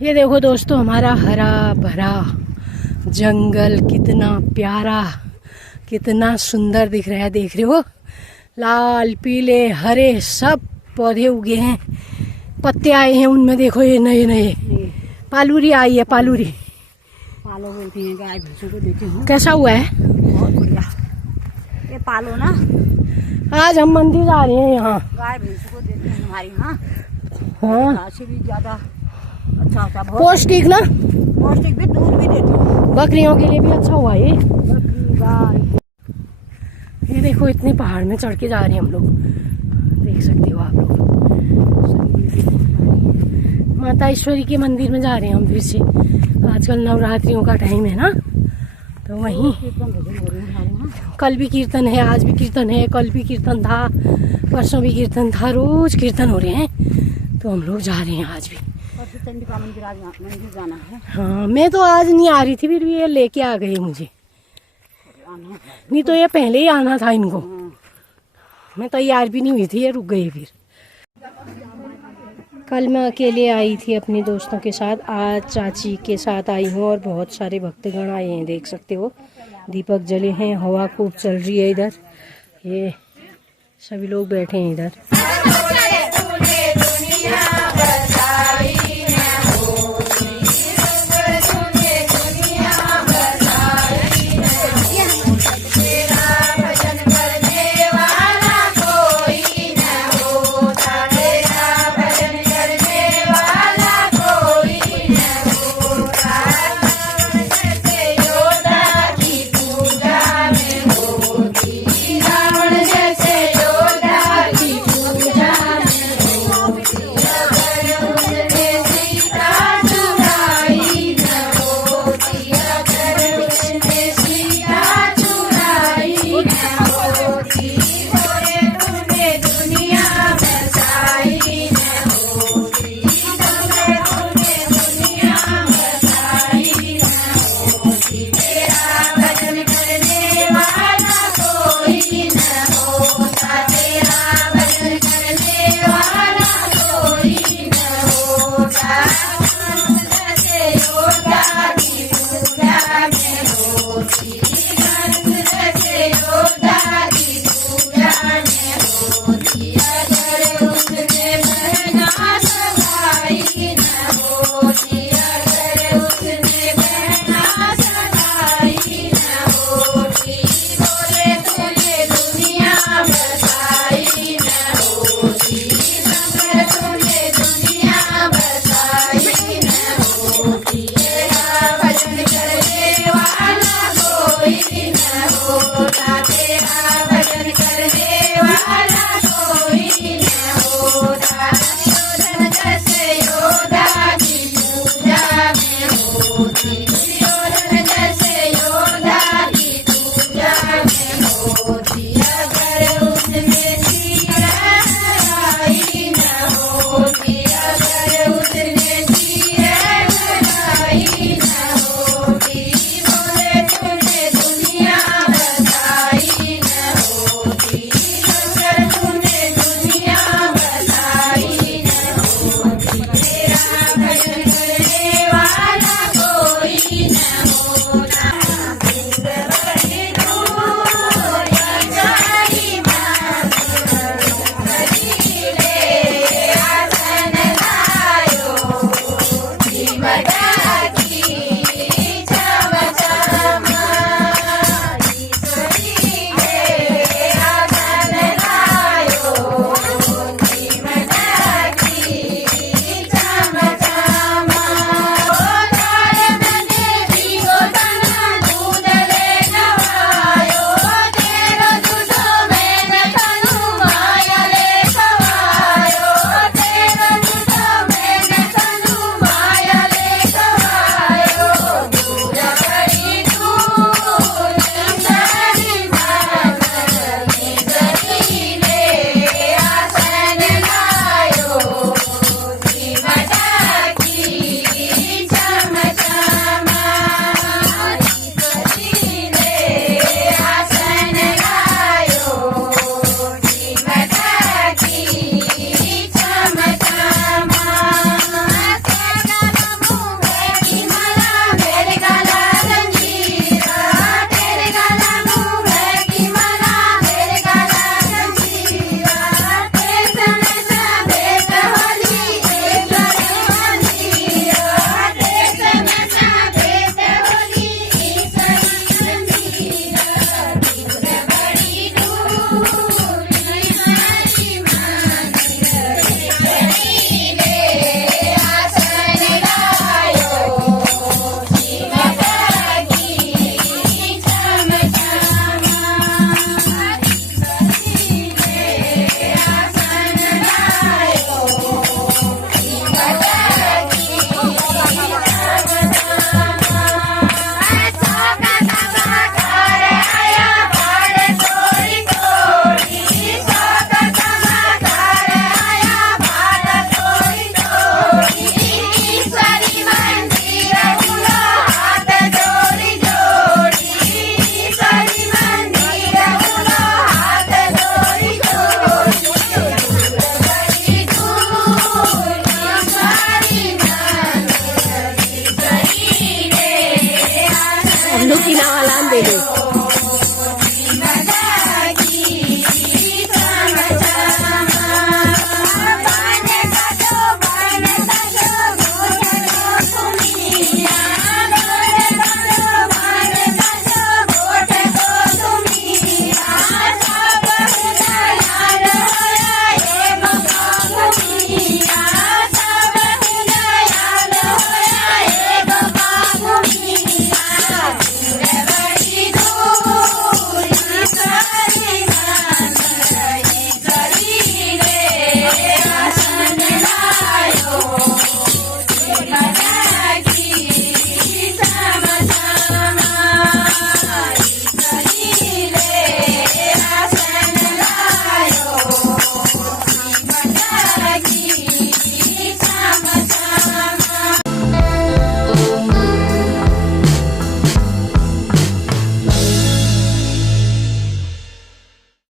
ये देखो दोस्तों, हमारा हरा भरा जंगल कितना प्यारा, कितना सुंदर दिख रहा है। देख रहे हो, लाल पीले हरे सब पौधे उगे हैं, पत्ते आए हैं उनमें। देखो ये नए नए पालूरी आई है, पालूरी पालो बोलती हैं, गाय भैंसों को देती हूँ। कैसा हुआ है? बहुत बढ़िया। ये पालो ना, आज हम मंदिर जा रहे हैं यहाँ। गाय भैंसों को देते हैं हमारी। हाँ हाँ, घास से भी ज्यादा अच्छा होता है, पौष्टिक ना, पौष्टिक भी, दूध भी देते हैं बकरियों के लिए भी अच्छा हुआ ये। बकरी गाय। ये देखो, इतने पहाड़ में चढ़ के जा रहे हैं हम लोग, देख सकते हो आप लोग। माता ईश्वरी के मंदिर में जा रहे हैं हम फिर से। आजकल नवरात्रियों का टाइम है ना, तो वहीं कल भी कीर्तन है, आज भी कीर्तन है, कल भी कीर्तन था, परसों भी कीर्तन था, रोज कीर्तन हो रहे हैं। तो हम लोग जा रहे हैं आज भी। चंडिका मंदिर जाना है। हाँ, मैं तो आज नहीं आ रही थी, फिर भी ये लेके आ गए मुझे, नहीं तो ये पहले ही आना था इनको। मैं तैयार भी नहीं हुई थी, ये रुक गए। फिर कल मैं अकेले आई थी अपने दोस्तों के साथ, आज चाची के साथ आई हूँ और बहुत सारे भक्तगण आए हैं। देख सकते हो, दीपक जले हैं, हवा खूब चल रही है इधर, ये सभी लोग बैठे हैं इधर।